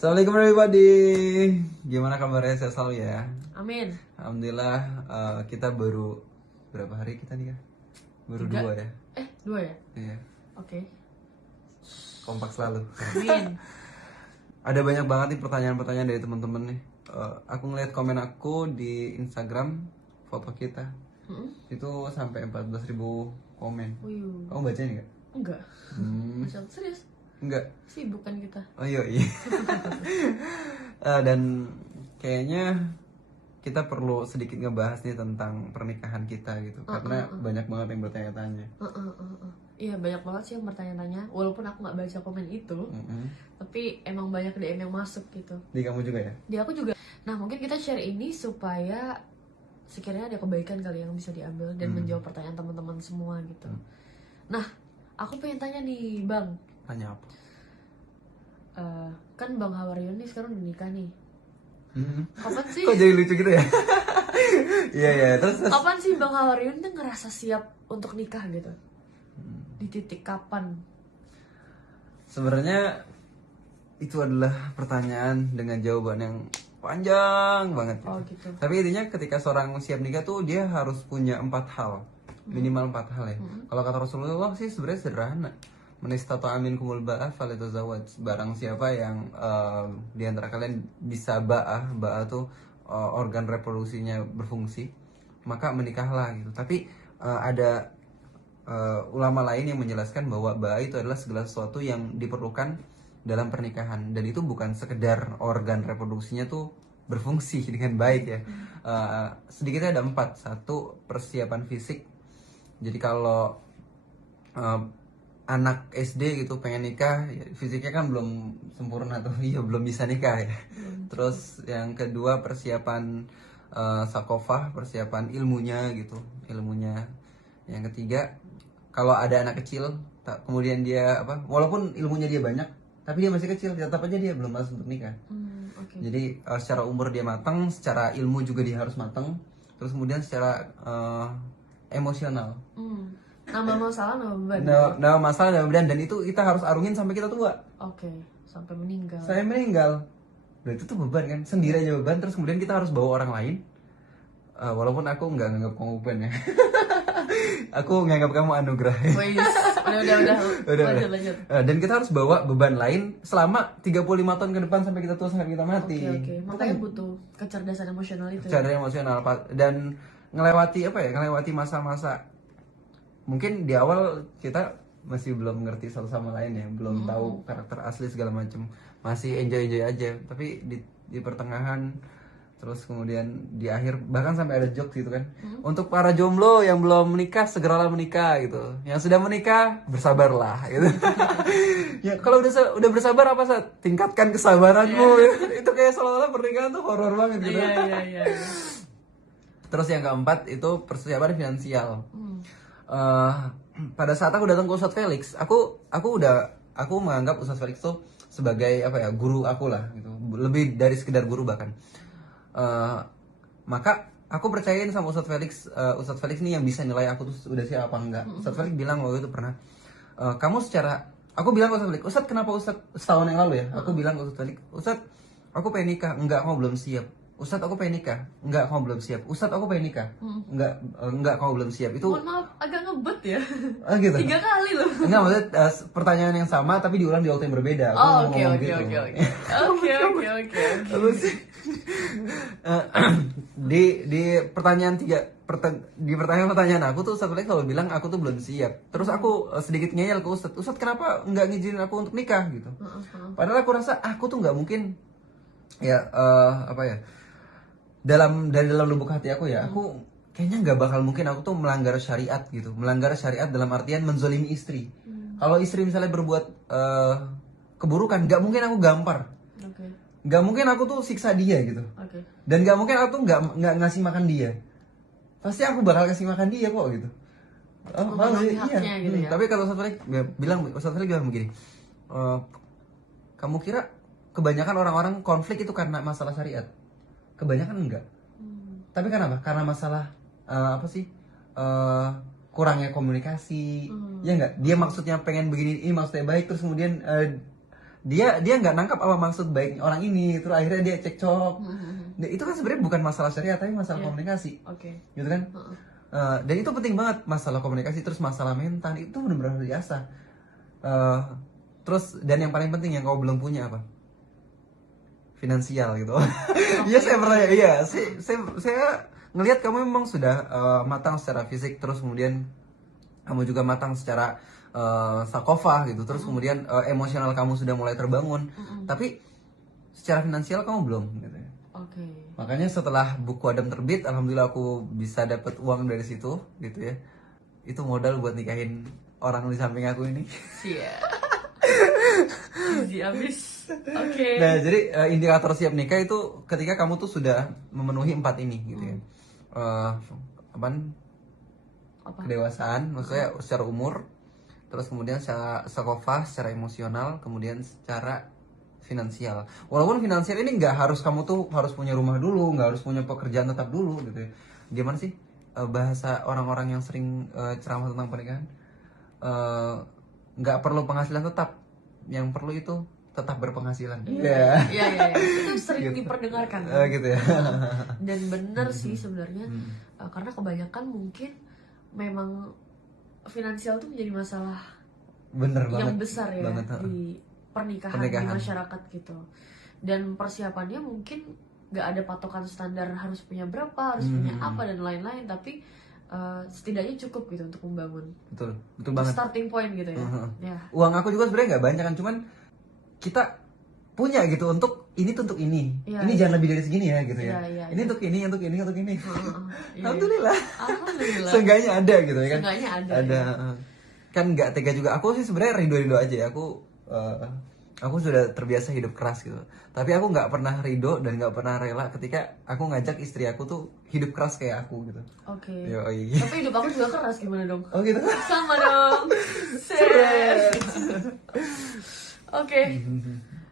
Assalamualaikum everybody. Gimana kabarnya? Sehat selalu ya. Amin. Alhamdulillah, kita baru berapa hari kita nih ya? Baru 3. 2 ya. 2 ya? Iya. Oke. Kompak selalu. Amin. Ada banyak banget nih pertanyaan-pertanyaan dari teman-teman nih. Aku ngeliat komen aku di Instagram foto kita. Itu sampai 14.000 komen. Uyuh. Kamu bacain nggak? Enggak. Masya Allah, serius? Enggak. Sibuk kan kita. Oh iya. Dan kayaknya kita perlu sedikit ngebahas nih tentang pernikahan kita gitu, karena banyak banget yang bertanya-tanya. Iya, banyak banget sih yang bertanya-tanya. Walaupun aku nggak baca komen itu, tapi emang banyak DM yang masuk gitu. Di kamu juga ya? Di aku juga. Nah, mungkin kita share ini supaya sekiranya ada kebaikan kali yang bisa diambil dan menjawab pertanyaan teman-teman semua gitu. Nah, aku pengen tanya nih, Bang. Tanya apa? Kan Bang Hawarion nih sekarang udah nikah nih. Kapan sih? Kok jadi lucu gitu ya? Iya, terus. Kapan sih Bang Hawarion tuh ngerasa siap untuk nikah gitu? Di titik kapan? Sebenarnya itu adalah pertanyaan dengan jawaban yang panjang banget. Oh gitu. Tapi intinya ketika seorang siap nikah tuh dia harus punya 4 hal, minimal 4 hal ya. Kalau kata Rasulullah sih sebenarnya sederhana. Man istata'a minkumul ba'ah falyatazawwaj. Barang siapa yang di antara kalian bisa ba'ah tuh organ reproduksinya berfungsi, maka menikahlah gitu. Tapi ada ulama lain yang menjelaskan bahwa ba'ah itu adalah segala sesuatu yang diperlukan dalam pernikahan, dan itu bukan sekedar organ reproduksinya tuh berfungsi dengan baik ya. Sedikitnya ada 4. 1, persiapan fisik. Jadi kalau anak SD gitu pengen nikah, ya, fisiknya kan belum sempurna tuh, iya belum bisa nikah ya. Terus yang kedua persiapan sakofah, persiapan ilmunya gitu, ilmunya. Yang ketiga, kalau ada anak kecil, kemudian dia walaupun ilmunya dia banyak, tapi dia masih kecil, tetap aja dia belum masuk untuk nikah. Jadi secara umur dia matang, secara ilmu juga dia harus matang, terus kemudian secara emosional. Nambah masalah, nambah beban. Nambah masalah, nambah beban, dan itu kita harus arungin sampai kita tua. Oke, sampai meninggal. Saya meninggal. Nah, itu tuh beban kan, sendiri aja beban, terus kemudian kita harus bawa orang lain. Walaupun aku nggak nganggap kamu beban ya. Aku nganggap kamu anugerah. Udah. Lanjut. Dan kita harus bawa beban lain selama 35 tahun ke depan sampai kita tua, sampai kita mati. Oke. Makanya butuh kecerdasan emosional itu. Kecerdasan emosional dan ngelewati masa-masa. Mungkin di awal kita masih belum ngerti satu sama lain ya, belum tahu karakter asli segala macam, masih enjoy aja. Tapi di pertengahan, terus kemudian di akhir, bahkan sampai ada jokes gitu kan. Untuk para jomblo yang belum menikah, segeralah menikah gitu. Yang sudah menikah, bersabarlah gitu. Ya kalau udah bersabar apa Sat? Tingkatkan kesabaranmu. Itu kayak seolah-olah pernikahan tuh horor banget gitu. Iya. Terus yang keempat itu persiapan finansial. Pada saat aku datang ke Ustadz Felix, aku menganggap Ustadz Felix tuh sebagai guru aku lah gitu, lebih dari sekedar guru bahkan. Maka aku percayain sama Ustadz Felix nih yang bisa nilai aku tuh udah siap apa enggak. Ustadz Felix bilang waktu itu pernah, aku bilang ke Ustadz Felix, Ustadz kenapa Ustadz setahun yang lalu ya, aku bilang ke Ustadz Felix, Ustadz aku pengen nikah, enggak kamu belum siap. Ustadz aku pengen nikah, enggak kamu belum siap. Ustadz aku pengen nikah, enggak kamu belum siap. Itu mohon maaf, agak ngebet ya. Gitu. 3 kali loh. Enggak, maksudnya pertanyaan yang sama tapi diulang di waktu yang berbeda. Oke. Di pertanyaan pertanyaan aku tuh Ustadz Felix selalu bilang aku tuh belum siap. Terus aku sedikit ngeyel ke Ustadz kenapa nggak ngizinin aku untuk nikah gitu. Padahal aku rasa aku tuh nggak mungkin dari dalam lubuk hati aku ya, aku kayaknya nggak bakal mungkin aku tuh melanggar syariat gitu. Melanggar syariat dalam artian menzolimi istri. Kalau istri misalnya berbuat keburukan, nggak mungkin aku gampar. Nggak mungkin aku tuh siksa dia gitu. Dan nggak mungkin aku tuh nggak ngasih makan dia. Pasti aku bakal kasih makan dia kok gitu. Iya. Gitu ya. Tapi kalau Ustadz Felix bilang begini, kamu kira kebanyakan orang-orang konflik itu karena masalah syariat? Kebanyakan enggak. Tapi kenapa? Karena masalah kurangnya komunikasi. Ya enggak? Dia maksudnya pengen begini, ini maksudnya baik, terus kemudian dia nggak nangkap apa maksud baik orang ini, terus akhirnya dia cekcok. Nah, itu kan sebenarnya bukan masalah syariat tapi masalah komunikasi, gitu kan. Dan itu penting banget, masalah komunikasi, terus masalah mental itu benar-benar biasa. Terus dan yang paling penting yang kau belum punya apa? Finansial gitu. Iya saya percaya, iya saya ngelihat kamu memang sudah matang secara fisik, terus kemudian kamu juga matang secara sakofah gitu, terus kemudian emosional kamu sudah mulai terbangun, tapi secara finansial kamu belum gitu ya. Makanya setelah buku Adam terbit, alhamdulillah aku bisa dapat uang dari situ gitu ya. Itu modal buat nikahin orang di samping aku ini. Habis. Nah, jadi indikator siap nikah itu ketika kamu tuh sudah memenuhi 4 ini gitu ya. Kedewasaan, maksudnya secara umur, terus kemudian secara sakofah, secara emosional, kemudian secara finansial. Walaupun finansial ini nggak harus kamu tuh harus punya rumah dulu, nggak harus punya pekerjaan tetap dulu gitu ya. Gimana sih bahasa orang-orang yang sering ceramah tentang pernikahan? Nggak perlu penghasilan tetap, yang perlu itu tetap berpenghasilan. Iya. Itu sering diperdengarkan. Gitu ya. Dan benar sih sebenarnya, karena kebanyakan mungkin memang finansial tuh menjadi masalah yang besar ya di pernikahan di masyarakat gitu. Dan persiapannya mungkin nggak ada patokan standar harus punya berapa, harus punya apa dan lain-lain, tapi setidaknya cukup gitu untuk membangun. Betul banget. Starting point gitu ya. Uang aku juga sebenarnya nggak banyak kan, cuman kita punya gitu untuk ini tuh untuk ini. Ini jangan lebih dari segini ya gitu ya. Ini untuk ini, untuk ini, untuk ini. Alhamdulillah. Seenggaknya ada gitu ya kan. Seenggaknya ada. Kan nggak tega juga. Aku sih sebenarnya ridho aja ya. Aku sudah terbiasa hidup keras gitu. Tapi aku nggak pernah ridho dan nggak pernah rela ketika aku ngajak istri aku tuh hidup keras kayak aku gitu. Tapi hidup aku juga keras, gimana dong? Oh gitu. Sama dong.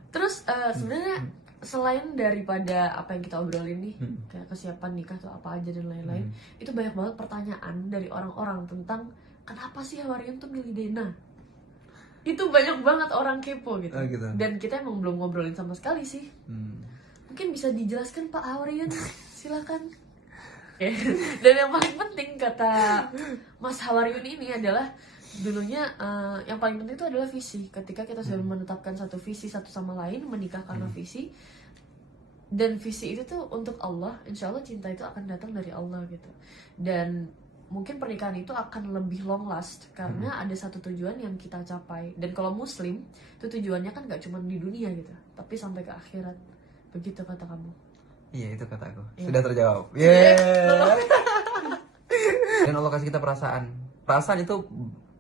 Terus sebenarnya selain daripada apa yang kita obrolin nih, kayak kesiapan nikah tuh apa aja dan lain-lain, itu banyak banget pertanyaan dari orang-orang tentang kenapa sih Hawarian tuh milih Dena. Itu banyak banget orang kepo gitu. Dan kita emang belum ngobrolin sama sekali sih. Mungkin bisa dijelaskan Pak Hawarian, silakan. Dan yang paling penting kata Mas Hawarian ini adalah dulunya yang paling penting itu adalah visi. Ketika kita sudah menetapkan satu visi satu sama lain, menikah karena visi, dan visi itu tuh untuk Allah, insya Allah cinta itu akan datang dari Allah gitu. Dan mungkin pernikahan itu akan lebih long last karena ada satu tujuan yang kita capai. Dan kalau Muslim itu tujuannya kan gak cuma di dunia gitu, tapi sampai ke akhirat. Begitu kata kamu. Iya, itu kata aku. Sudah terjawab. Dan Allah kasih kita perasaan. Perasaan itu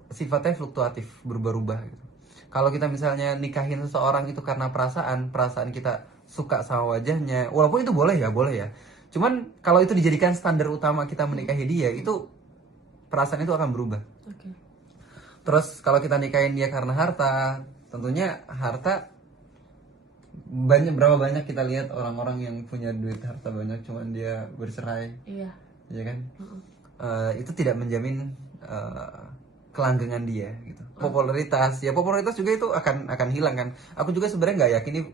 sifatnya fluktuatif, berubah-ubah gitu. Kalau kita misalnya nikahin seseorang itu karena perasaan kita suka sama wajahnya, walaupun itu boleh ya. Cuman kalau itu dijadikan standar utama kita menikahi dia, itu perasaan itu akan berubah. Terus kalau kita nikahin dia karena harta, tentunya harta berapa banyak kita lihat orang-orang yang punya duit harta banyak cuman dia bercerai. Iya kan? Itu tidak menjamin kelanggengan dia gitu. Popularitas juga itu akan hilang kan. Aku juga sebenarnya nggak yakin nih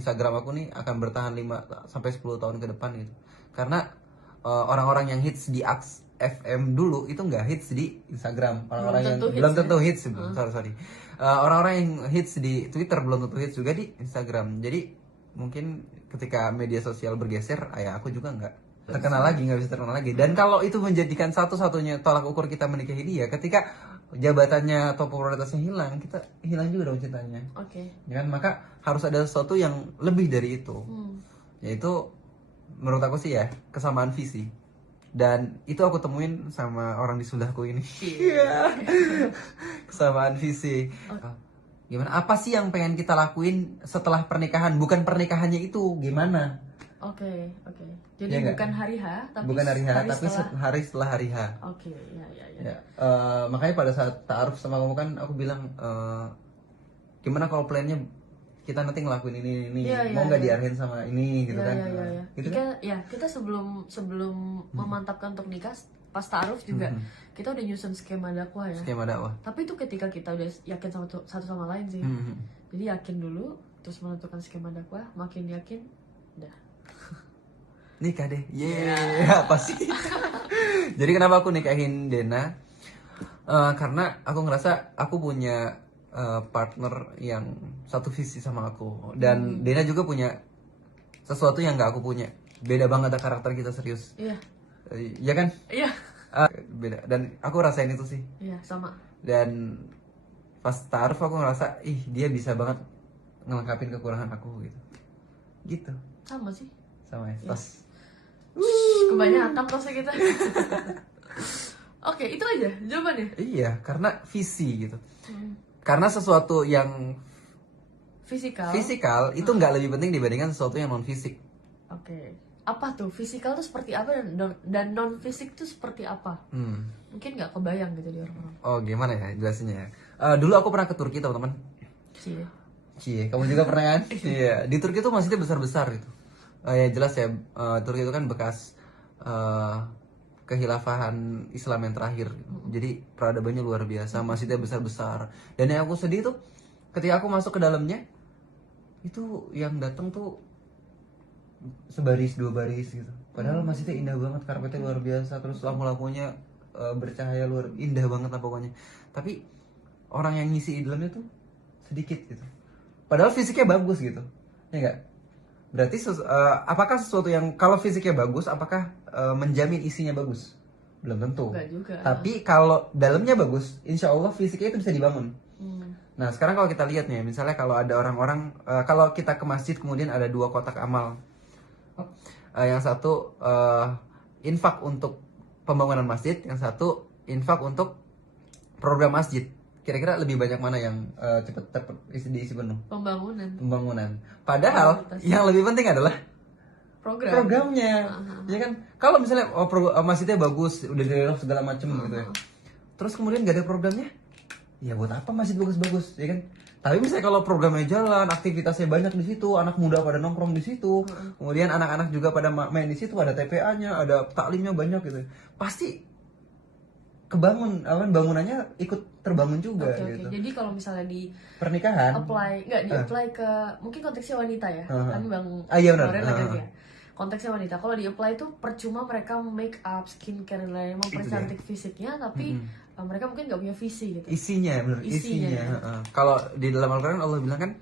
Instagram aku nih akan bertahan 5 sampai 10 tahun ke depan gitu. Karena orang-orang yang hits di Aks FM dulu itu nggak hits di Instagram. Orang-orang yang belum tentu hits. Sorry. Orang-orang yang hits di Twitter belum tentu hits juga di Instagram. Jadi mungkin ketika media sosial bergeser, aku juga nggak bisa terkenal lagi. Dan kalau itu menjadikan satu-satunya tolak ukur kita menikahi dia, ketika jabatannya atau popularitasnya hilang, kita hilang juga dong cintanya. Ya kan? Maka harus ada sesuatu yang lebih dari itu. Yaitu menurut aku sih ya, kesamaan visi. Dan itu aku temuin sama orang di sebelahku ini. Kesamaan visi. Gimana? Apa sih yang pengen kita lakuin setelah pernikahan? Bukan pernikahannya itu, gimana? Jadi ya, bukan hari H, tapi hari setelah hari H. Makanya pada saat ta'aruf sama kamu kan aku bilang, gimana kalau plannya kita nanti ngelakuin ini, mau nggak diarahin sama ini gitu kan? Gitu kan? Kita sebelum memantapkan untuk nikah, pas ta'aruf juga kita udah nyusun skema dakwah ya. Skema dakwah. Tapi itu ketika kita udah yakin sama satu sama lain sih. Jadi yakin dulu, terus menentukan skema dakwah, makin yakin, udah. Nikah deh, apa sih? Jadi kenapa aku nikahin Dena? Karena aku ngerasa aku punya partner yang satu visi sama aku, dan Dena juga punya sesuatu yang gak aku punya. Beda banget karakter kita, serius. Iya. Iya kan? Iya. Beda, dan aku rasain itu sih. Iya, sama. Dan pas taruh aku ngerasa, dia bisa banget ngelengkapin kekurangan aku gitu. Sama sih. Sama ya. Pas. Kebanyakan tosnya kita. Oke, itu aja jawabannya. Iya, karena visi gitu. Karena sesuatu yang fisikal itu nggak lebih penting dibandingkan sesuatu yang non fisik. Oke. Apa tuh fisikal tuh seperti apa dan non fisik tuh seperti apa? Mungkin nggak kebayang gitu di orang-orang. Oh, gimana ya jelasinnya ya? Dulu aku pernah ke Turki, teman-teman. Cie, kamu juga pernah kan? Iya, di Turki tuh masjidnya besar-besar gitu. Ya jelas ya, Turki itu kan bekas kehilafahan Islam yang terakhir. Jadi peradabannya luar biasa, masjidnya besar-besar. Dan yang aku sedih tuh ketika aku masuk ke dalamnya, itu yang datang tuh sebaris, 2 baris gitu. Padahal masjidnya indah banget, karpetnya luar biasa, terus lampu-lampunya bercahaya indah banget lah pokoknya. Tapi orang yang ngisi di dalamnya tuh sedikit gitu. Padahal fisiknya bagus gitu. Ya enggak? Berarti apakah sesuatu yang kalau fisiknya bagus, apakah menjamin isinya bagus? Belum tentu. Enggak juga. Tapi kalau dalamnya bagus, insya Allah fisiknya itu bisa dibangun. Nah sekarang kalau kita lihat nih, misalnya kalau ada orang-orang, kalau kita ke masjid kemudian ada 2 kotak amal. Yang satu infak untuk pembangunan masjid, yang satu infak untuk program masjid. Kira-kira lebih banyak mana yang cepat diisi penuh? Pembangunan. Padahal yang lebih penting adalah programnya. Ya kan? Kalau misalnya masjidnya bagus, udah direlok segala macem gitu ya. Terus kemudian gak ada programnya, ya buat apa masjid bagus-bagus, ya kan? Tapi misalnya kalau programnya jalan, aktivitasnya banyak di situ, anak muda pada nongkrong di situ, kemudian anak-anak juga pada main di situ, ada TPA-nya, ada taklimnya banyak gitu. Pasti bangunannya ikut terbangun juga gitu. Jadi kalau misalnya di pernikahan apply ke mungkin konteksnya wanita ya. Kan Bang iya benar. Ya. Konteksnya wanita. Kalau di apply itu percuma mereka make up, skincare dan lain-lain mempercantik fisiknya, tapi mereka mungkin nggak punya visi gitu. Isinya. Kalau di dalam Al-Quran Allah bilang kan,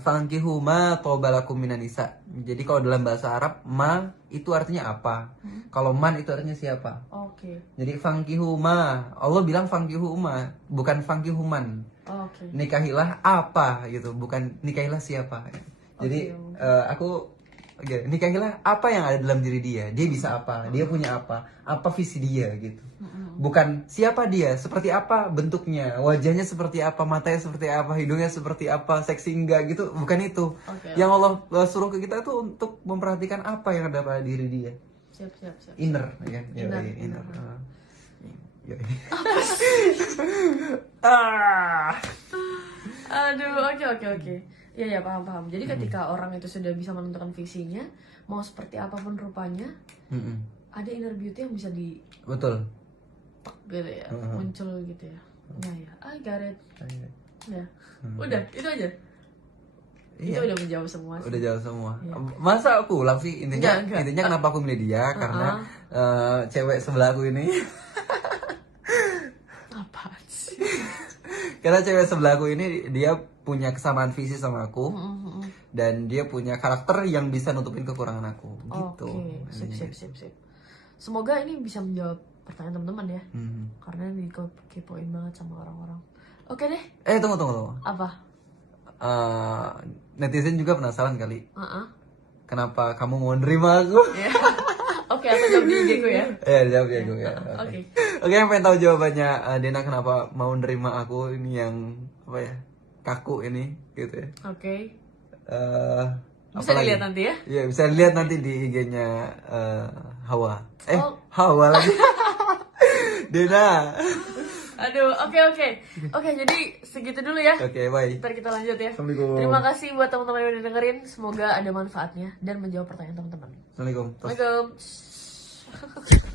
fankihu ma tobalakum minan nisa. Jadi kalau dalam bahasa Arab ma itu artinya apa? Kalau man itu artinya siapa? Jadi fankihu ma, Allah bilang fankihu ma, bukan fankihu man. Nikahilah apa gitu, bukan nikahilah siapa. Jadi nikahilah apa yang ada dalam diri dia bisa apa, dia punya apa visi dia gitu. Bukan siapa dia, seperti apa bentuknya, wajahnya seperti apa, matanya seperti apa, hidungnya seperti apa, seksi enggak gitu, bukan itu. Yang Allah suruh ke kita tuh untuk memperhatikan apa yang ada pada diri dia. Siap. Inner, ya kan? Inner. Aduh, oke. Ya, paham. Jadi ketika orang itu sudah bisa menentukan visinya, mau seperti apapun rupanya, ada inner beauty yang bisa betul. Gitu ya, muncul gitu ya. Ya, I got it. Ya, udah, itu aja. Itu udah menjawab semua sih. Udah jawab semua. Masa aku ulang sih intinya kenapa aku milih dia karena cewek sebelah aku ini. Apaan sih? Karena cewek sebelah aku ini dia punya kesamaan visi sama aku dan dia punya karakter yang bisa nutupin kekurangan aku gitu. Sip. Semoga ini bisa menjawab pertanyaan teman-teman ya. Karena ini kepoin banget sama orang-orang. Oke deh. Tunggu. Apa? Netizen juga penasaran kali. Kenapa kamu mau nerima aku? Oke, aku jawab di IG ku ya. Jawab di IG ku ya. Oke, yang pengen tahu jawabannya Dena kenapa mau nerima aku ini yang apa ya? Kaku ini gitu ya. Oke. Bisa dilihat nanti ya? Iya, bisa dilihat nanti di IG-nya Hawa. Hawa lagi. Dena. Aduh, oke. Oke, jadi segitu dulu ya. Oke, bye. Ntar kita lanjut ya. Assalamualaikum. Terima kasih buat teman-teman yang udah dengerin. Semoga ada manfaatnya dan menjawab pertanyaan teman-teman. Assalamualaikum. Assalamualaikum.